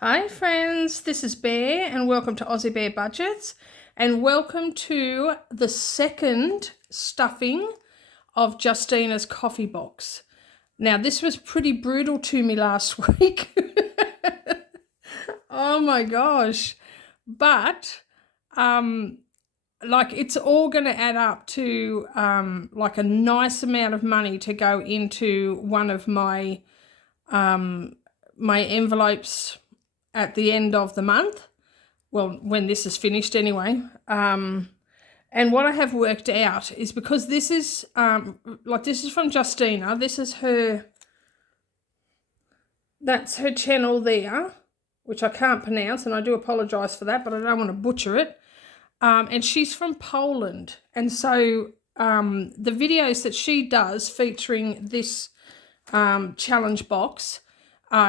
Hi friends, this is Bear and welcome to Aussie Bear Budgets and welcome to the second stuffing of Justina's coffee box. Now this was pretty brutal to me last week. Oh my gosh. But it's all going to add up to like a nice amount of money to go into one of my my envelopes at the end of the month. Well, when this is finished anyway. And what I have worked out is because this is this is from Justina. This is that's her channel there, which I can't pronounce, and I do apologise for that, but I don't want to butcher it. And she's from Poland. And so the videos that she does featuring this challenge box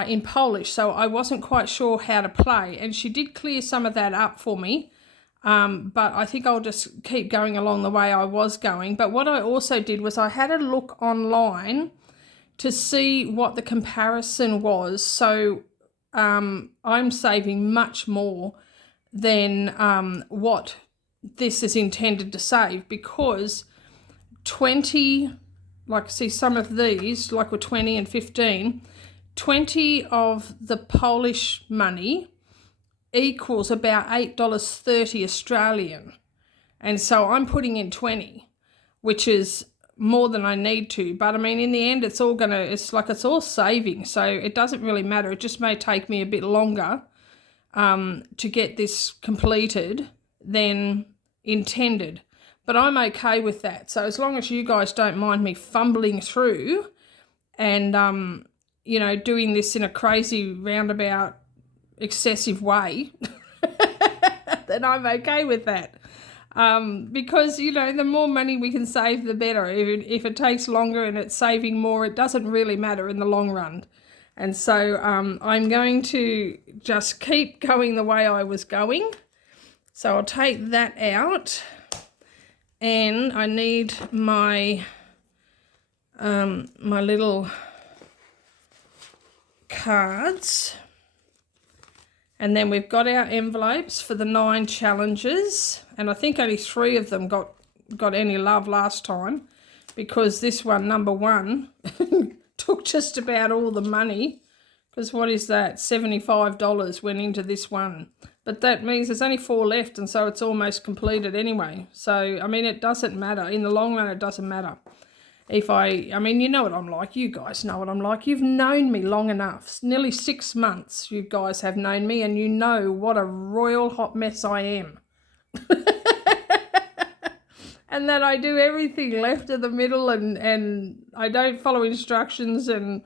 in Polish, so I wasn't quite sure how to play, and she did clear some of that up for me, but I think I'll just keep going along the way I was going. But what I also did was I had a look online to see what the comparison was, so I'm saving much more than what this is intended to save, because 20, like see some of these, like were 20 and 15, 20 of the Polish money equals about $8.30 Australian. And so I'm putting in 20, which is more than I need to. But I mean, in the end, it's all saving. So it doesn't really matter. It just may take me a bit longer to get this completed than intended. But I'm okay with that. So as long as you guys don't mind me fumbling through and doing this in a crazy, roundabout, excessive way, then I'm okay with that. Because, the more money we can save, the better. If it takes longer and it's saving more, it doesn't really matter in the long run. And so I'm going to just keep going the way I was going. So I'll take that out. And I need my my little cards, and then we've got our envelopes for the 9 challenges, and I think only 3 of them got any love last time, because this one, number 1, took just about all the money, because what is that, $75 went into this one. But that means there's only 4 left, and so it's almost completed anyway. So I mean, it doesn't matter in the long run. It doesn't matter. I mean, you know what I'm like. You guys know what I'm like. You've known me long enough. It's nearly 6 months you guys have known me, and you know what a royal hot mess I am. And that I do everything left of the middle, and I don't follow instructions, and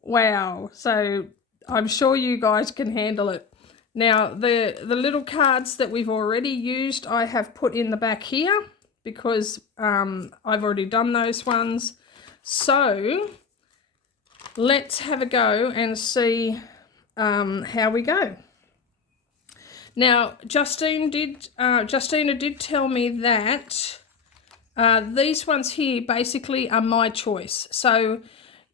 wow. So I'm sure you guys can handle it. Now, the little cards that we've already used, I have put in the back here, because I've already done those ones. So let's have a go and see how we go. Now, Justina did tell me that these ones here basically are my choice. So,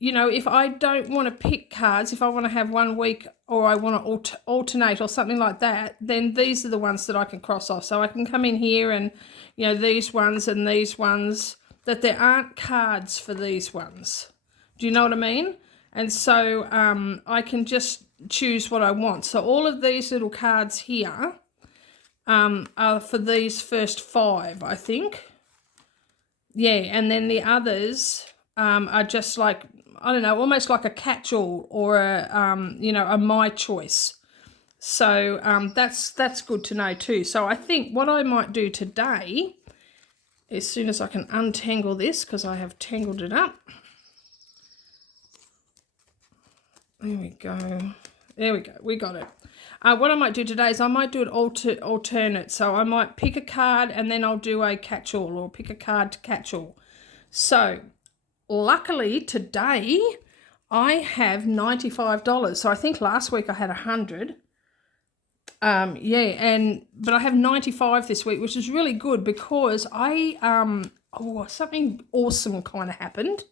if I don't want to pick cards, if I want to have 1 week or I want to alternate or something like that, then these are the ones that I can cross off. So I can come in here and, these ones and these ones, that there aren't cards for these ones. Do you know what I mean? And so I can just choose what I want. So all of these little cards here are for these first 5, I think. Yeah, and then the others are just like, I don't know, almost like a catch-all or a my choice. So that's good to know too. So I think what I might do today, as soon as I can untangle this, because I have tangled it up. There we go. There we go. We got it. What I might do today is I might do it alternate. So I might pick a card and then I'll do a catch-all, or pick a card to catch-all. So luckily today I have $95. So I think last week I had 100. But I have 95 this week, which is really good, because something awesome kind of happened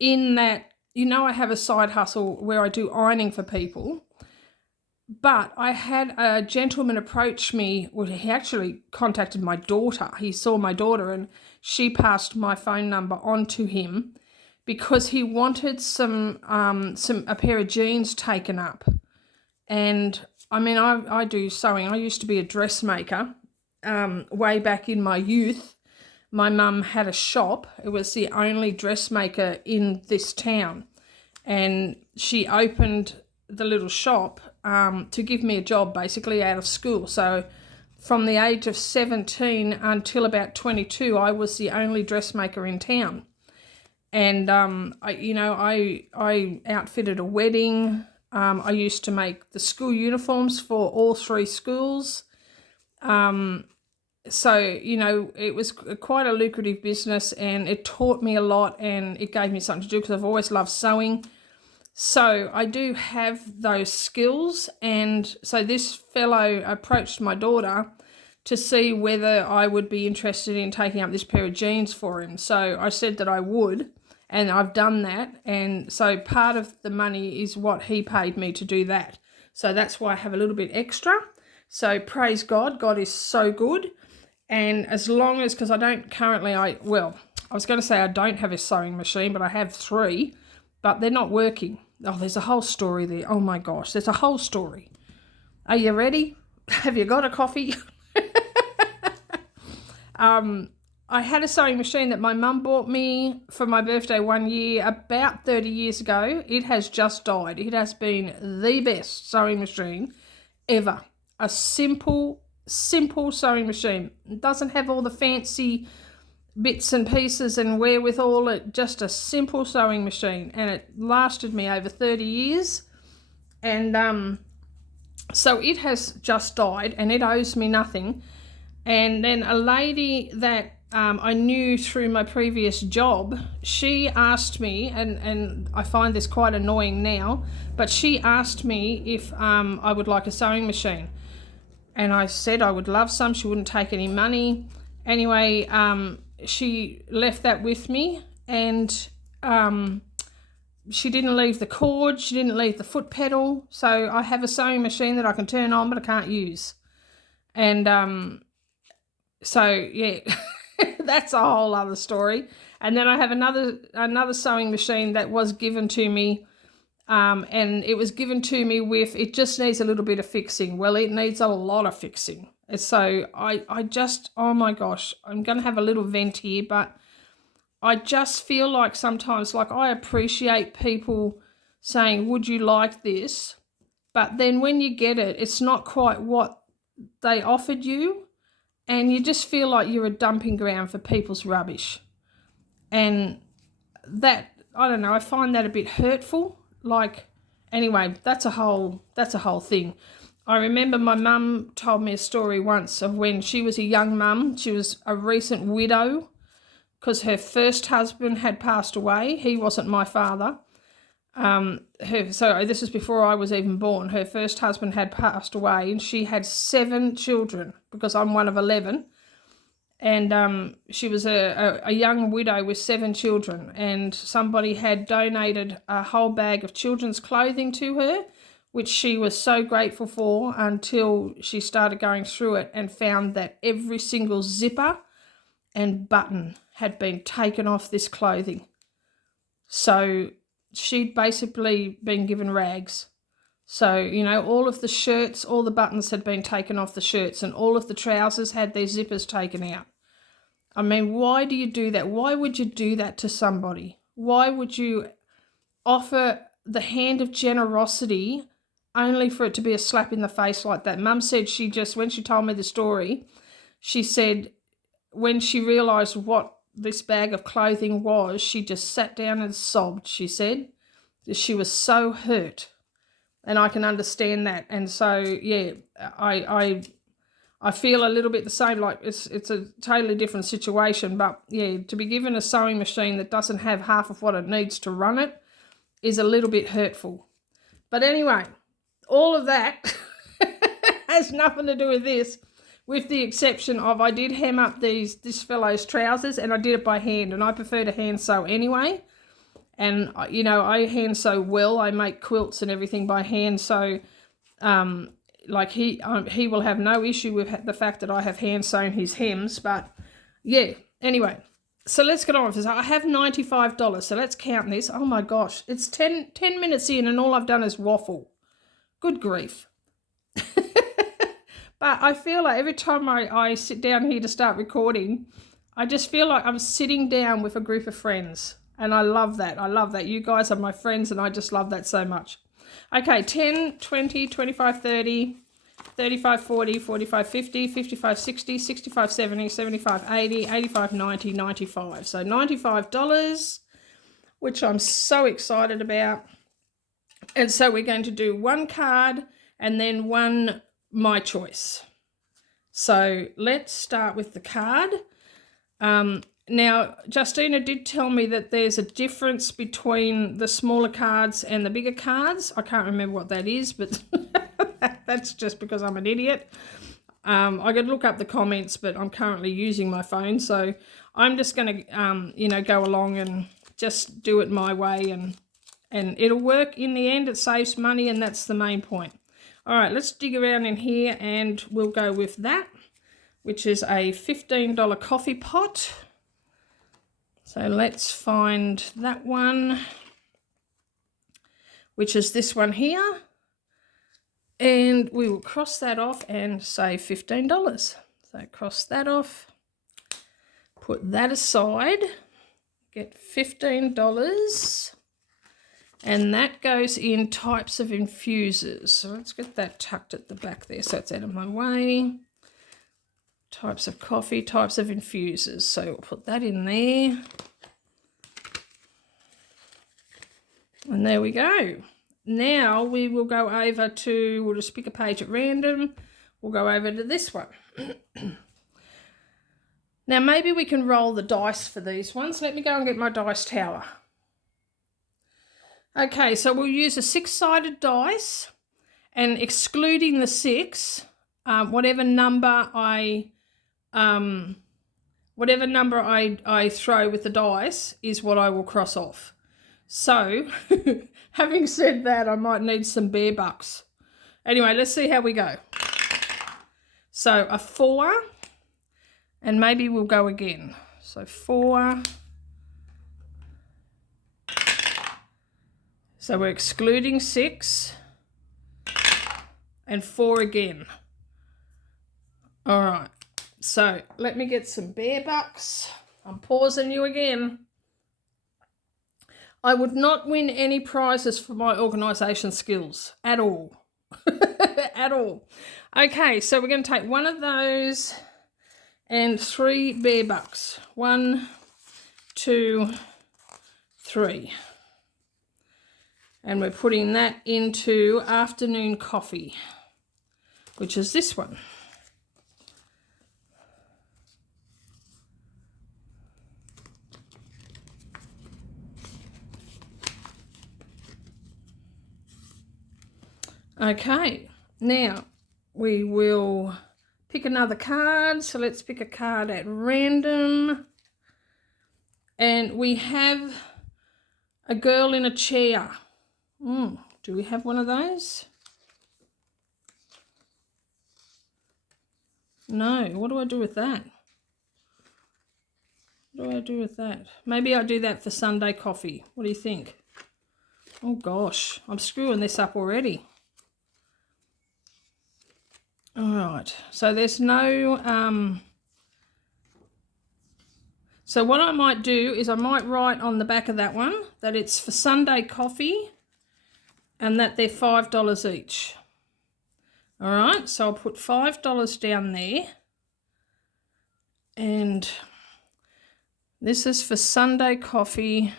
in that, I have a side hustle where I do ironing for people, But I had a gentleman approach me. Well, he actually contacted my daughter. He saw my daughter and she passed my phone number on to him because he wanted a pair of jeans taken up. And I mean, I do sewing. I used to be a dressmaker way back in my youth. My mum had a shop. It was the only dressmaker in this town. And she opened the little shop to give me a job basically out of school. So from the age of 17 until about 22, I was the only dressmaker in town. And, I outfitted a wedding. I used to make the school uniforms for all 3 schools. So, it was quite a lucrative business and it taught me a lot and it gave me something to do because I've always loved sewing. So I do have those skills. And so this fellow approached my daughter to see whether I would be interested in taking up this pair of jeans for him. So I said that I would, and I've done that. And so part of the money is what he paid me to do that. So that's why I have a little bit extra. So praise God. God is so good. And as long as, because I don't currently, I was going to say I don't have a sewing machine, but I have 3, but they're not working. Oh, there's a whole story there. Oh my gosh, there's a whole story. Are you ready? Have you got a coffee? I had a sewing machine that my mum bought me for my birthday one year, about 30 years ago. It has just died. It has been the best sewing machine ever. A simple sewing machine. It doesn't have all the fancy bits and pieces and wherewithal. It just a simple sewing machine, and it lasted me over 30 years. And so it has just died and it owes me nothing. And then a lady that I knew through my previous job, she asked me, and I find this quite annoying now, but she asked me if I would like a sewing machine. And I said I would love some. She wouldn't take any money. Anyway, she left that with me, and she didn't leave the cord. She didn't leave the foot pedal. So I have a sewing machine that I can turn on, but I can't use. And so, yeah, that's a whole other story. And then I have another sewing machine that was given to me. And it was given to me with, it just needs a little bit of fixing. Well, it needs a lot of fixing. So I just, oh my gosh, I'm going to have a little vent here, but I just feel like sometimes, like, I appreciate people saying, would you like this? But then when you get it, it's not quite what they offered you. And you just feel like you're a dumping ground for people's rubbish. And that, I don't know, I find that a bit hurtful. Like, anyway, that's a whole thing. I remember my mum told me a story once of when she was a young mum. She was a recent widow because her first husband had passed away. He wasn't my father. So this is before I was even born. Her first husband had passed away and she had 7 children because I'm one of 11. And she was a young widow with 7 children, and somebody had donated a whole bag of children's clothing to her, which she was so grateful for until she started going through it and found that every single zipper and button had been taken off this clothing. So she'd basically been given rags. So, all of the shirts, all the buttons had been taken off the shirts, and all of the trousers had their zippers taken out. I mean, why do you do that? Why would you do that to somebody? Why would you offer the hand of generosity only for it to be a slap in the face like that? Mum said when she told me the story, she said when she realised what this bag of clothing was, she just sat down and sobbed, she said. She was so hurt. And I can understand that. And so, yeah, I feel a little bit the same, like it's a totally different situation. But, yeah, to be given a sewing machine that doesn't have half of what it needs to run it is a little bit hurtful. But anyway, all of that has nothing to do with this, with the exception of I did hem up this fellow's trousers, and I did it by hand, and I prefer to hand sew anyway. And, I hand sew well. I make quilts and everything by hand. So Like he will have no issue with the fact that I have hand sewn his hems, but yeah. Anyway, so let's get on with this. I have $95, so let's count this. Oh my gosh, it's 10 minutes in and all I've done is waffle. Good grief. But I feel like every time I sit down here to start recording, I just feel like I'm sitting down with a group of friends. And I love that. I love that. You guys are my friends and I just love that so much. Okay, 10, 20, 25, 30, 35, 40, 45, 50, 55, 60, 65, 70, 75, 80, 85, 90, 95. So $95, which I'm so excited about. And so we're going to do one card and then one my choice. So let's start with the card. Now, Justina did tell me that there's a difference between the smaller cards and the bigger cards. I can't remember what that is, but that's just because I'm an idiot. I could look up the comments, but I'm currently using my phone, so I'm just going to, go along and just do it my way, and it'll work in the end. It saves money, and that's the main point. All right, let's dig around in here, and we'll go with that, which is a $15 coffee pot. So let's find that one, which is this one here. And we will cross that off and say $15. So cross that off, put that aside, get $15. And that goes in types of infusers. So let's get that tucked at the back there so it's out of my way. Types of coffee, types of infusers. So we'll put that in there. And there we go. Now we will go over to, we'll just pick a page at random. We'll go over to this one. Now maybe we can roll the dice for these ones. Let me go and get my dice tower. Okay, so we'll use a 6-sided dice, and excluding the 6, whatever number I throw with the dice is what I will cross off. So, having said that, I might need some bear bucks. Anyway, let's see how we go. So a 4, and maybe we'll go again. So 4. So we're excluding 6 and 4 again. All right, so let me get some bear bucks. I'm pausing you again. I would not win any prizes for my organisation skills at all. At all. Okay, so we're going to take one of those and 3 bear bucks. 1, 2, 3. And we're putting that into afternoon coffee, which is this one. Okay, now we will pick another card. So let's pick a card at random. And we have a girl in a chair. Do we have one of those? No. What do I do with that? What do I do with that? Maybe I'll do that for Sunday coffee. What do you think? Oh gosh, I'm screwing this up already. All right, so there's no, so what I might do is I might write on the back of that one that it's for Sunday coffee and that they're $5 each. All right, so I'll put $5 down there. And this is for Sunday coffee.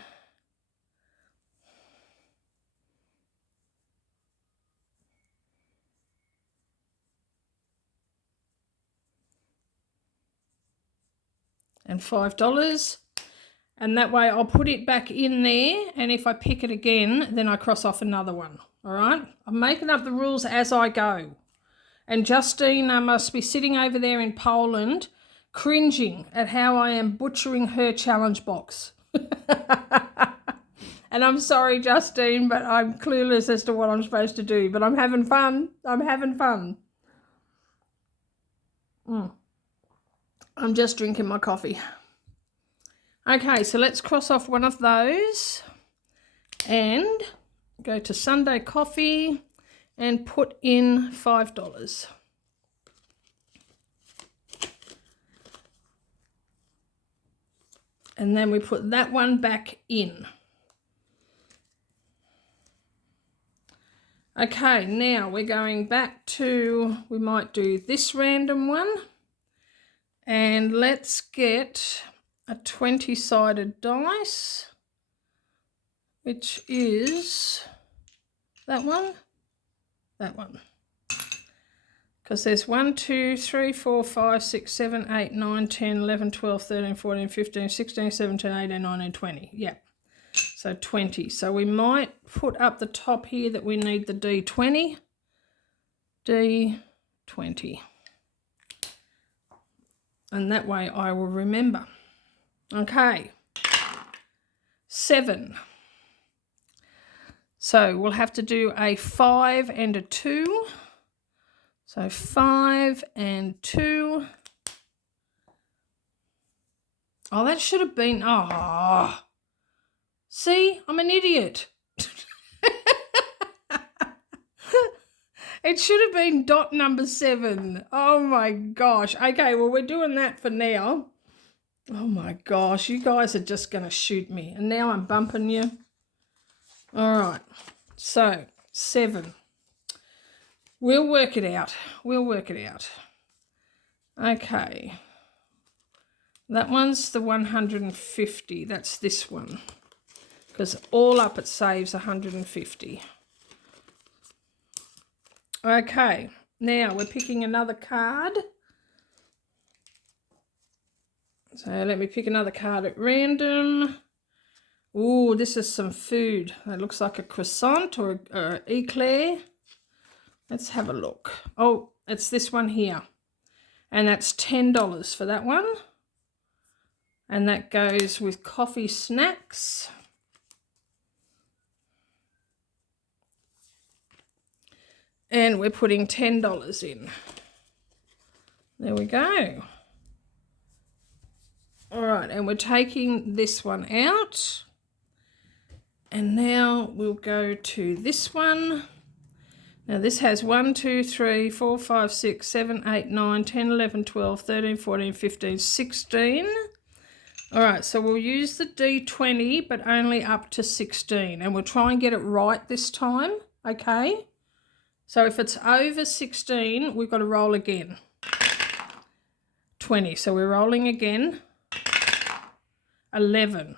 And $5, and that way I'll put it back in there, and if I pick it again, then I cross off another one. All right, I'm making up the rules as I go. And Justina must be sitting over there in Poland cringing at how I am butchering her challenge box. And I'm sorry, Justine, but I'm clueless as to what I'm supposed to do. But I'm having fun. I'm having fun. I'm just drinking my coffee. Okay, so let's cross off one of those and go to Sunday Coffee and put in $5. And then we put that one back in. Okay, now we're going back to, we might do this random one. And let's get a 20-sided dice, which is that one. Because there's 1, 2, 3, 4, 5, 6, 7, 8, 9, 10, 11, 12, 13, 14, 15, 16, 17, 18, 19, 20. Yeah. So 20. So we might put up the top here that we need the D20. D20. And that way I will remember. Okay. 7. So we'll have to do a 5 and a 2. So 5 and 2. Oh, that should have been, oh. See, I'm an idiot. It should have been dot number 7. Oh my gosh. Okay, well, we're doing that for now. Oh my gosh, you guys are just going to shoot me. And now I'm bumping you. All right, so 7. We'll work it out. Okay. That one's the 150. That's this one. Because all up it saves 150. Okay, now we're picking another card. So let me pick another card at random. Ooh, this is some food. It looks like a croissant or an eclair. Let's have a look. Oh, it's this one here. And that's $10 for that one. And that goes with coffee snacks. And we're putting $10 in. There we go. All right, and we're taking this one out. And now we'll go to this one. Now this has 1, 2, 3, 4, 5, 6, 7, 8, 9, 10, 11, 12, 13, 14, 15, 16. All right, so we'll use the D20, but only up to 16. And we'll try and get it right this time, okay? So if it's over 16, we've got to roll again. 20, so we're rolling again. 11.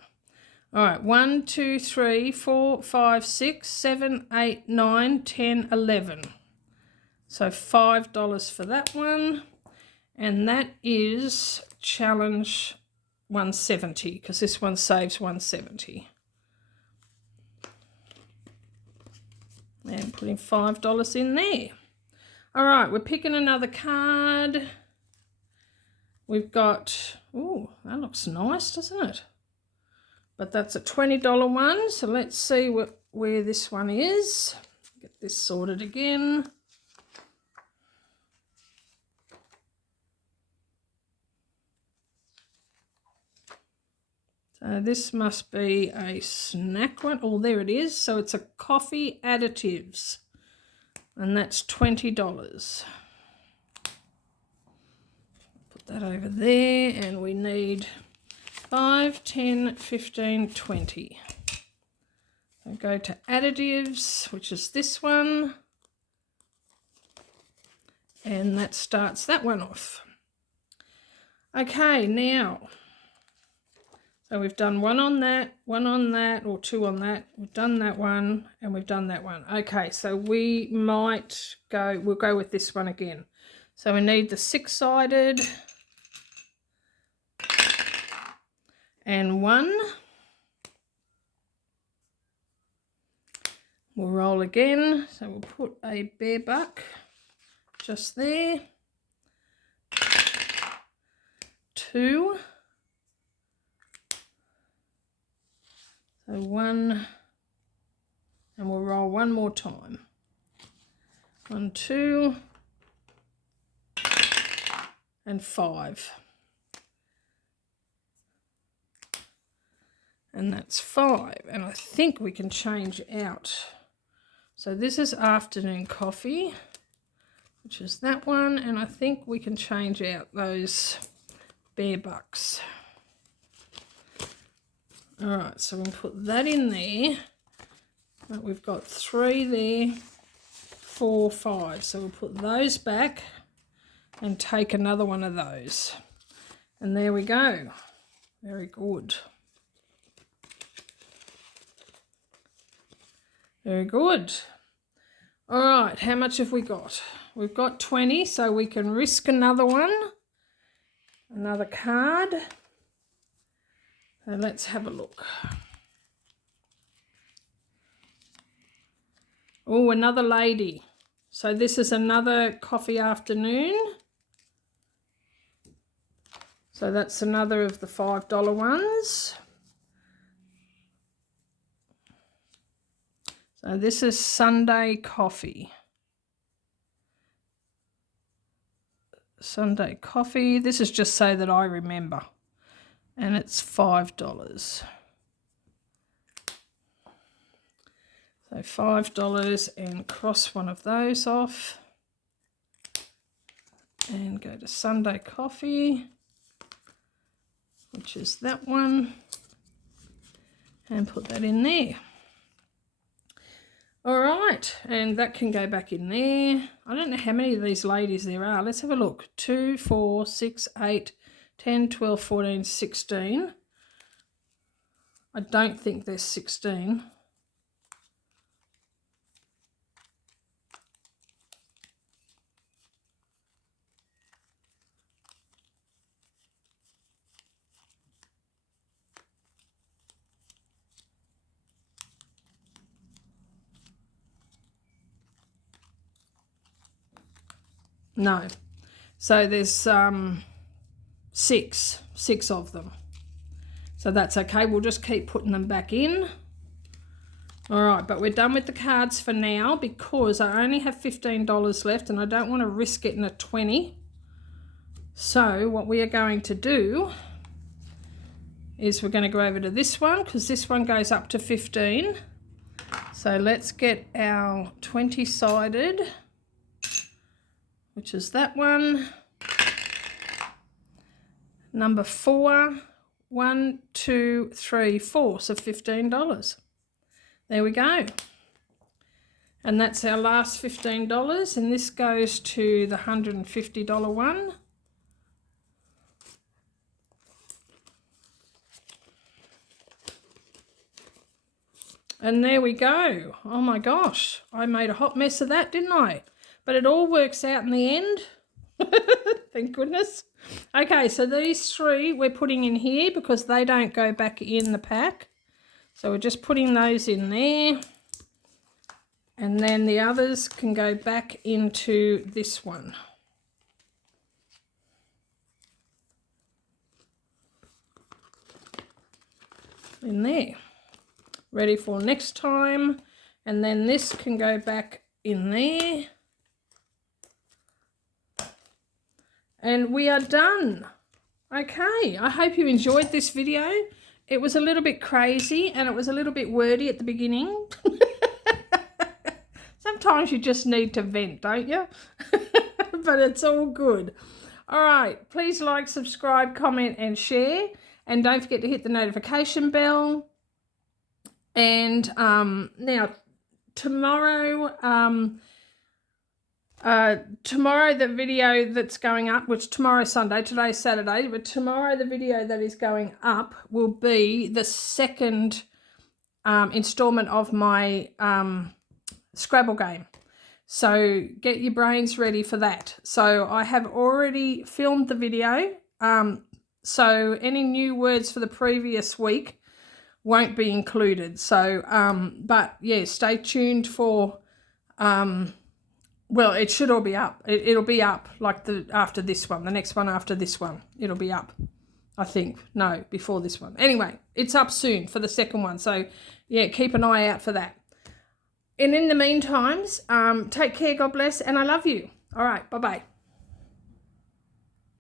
All right, 1, 2, 3, 4, 5, 6, 7, 8, 9, 10, 11. So $5 for that one. And that is challenge 170, because this one saves 170. And putting $5 in there. All right, we're picking another card. We've got, oh, that looks nice, doesn't it? But that's a $20 one, so let's see where this one is. Get this sorted again. So this must be a snack one. Oh, there it is. So it's a coffee additives, and that's $20. Put that over there, and we need 5, 10, 15, 20. So go to additives, which is this one, and that starts that one off. Okay, now, so we've done one on that, or 2 on that. We've done that one, and we've done that one. Okay, so we might go, we'll go with this one again. So we need the 6-sided and 1. We'll roll again. So we'll put a bear buck just there. 2. So 1, And we'll roll one more time. 1, 2, and 5. And that's 5. And I think we can change out. So this is afternoon coffee, which is that one. And I think we can change out those bear bucks. All right, so we'll put that in there. But we've got 3 there, 4, 5. So we'll put those back and take another one of those. And there we go. Very good. Very good. All right, how much have we got? We've got 20, so we can risk another one. Another card. So let's have a look. Oh, another lady. So this is another coffee afternoon. So that's another of the $5 ones. So this is Sunday coffee. Sunday coffee. This is just so that I remember. And it's $5. So $5 and cross one of those off. And go to Sunday coffee, which is that one. And put that in there. All right, and that can go back in there. I don't know how many of these ladies there are. Let's have a look. 2, 4, 6, 8, 10, 12, 14, 16. I don't think there's 16. No. So there's 6 of them. So that's okay. We'll just keep putting them back in. All right, but we're done with the cards for now because I only have $15 left and I don't want to risk getting a 20. So what we are going to do is we're going to go over to this one because this one goes up to 15. So let's get our 20-sided, which is that one. Number 4, 1, 2, 3, 4, so $15. There we go. And that's our last $15, and this goes to the $150 one. And there we go. Oh my gosh, I made a hot mess of that, didn't I? But it all works out in the end. Thank goodness. Okay, so these 3 we're putting in here because they don't go back in the pack. So we're just putting those in there. And then the others can go back into this one. In there. Ready for next time. And then this can go back in there. And we are done. Okay, I hope you enjoyed this video. It was a little bit crazy and it was a little bit wordy at the beginning. Sometimes you just need to vent, don't you? But it's all good. All right, please like, subscribe, comment and share. And don't forget to hit the notification bell. And now tomorrow... tomorrow the video that's going up, which tomorrow's Sunday, today's Saturday, but tomorrow the video that is going up will be the second installment of my Scrabble game. So get your brains ready for that. So I have already filmed the video. So any new words for the previous week won't be included. So, but yeah, stay tuned for... well, it should all be up. It'll be up like after this one, the next one after this one. It'll be up, I think. No, before this one. Anyway, it's up soon for the second one. So, yeah, keep an eye out for that. And in the meantime, take care, God bless, and I love you. All right, bye-bye.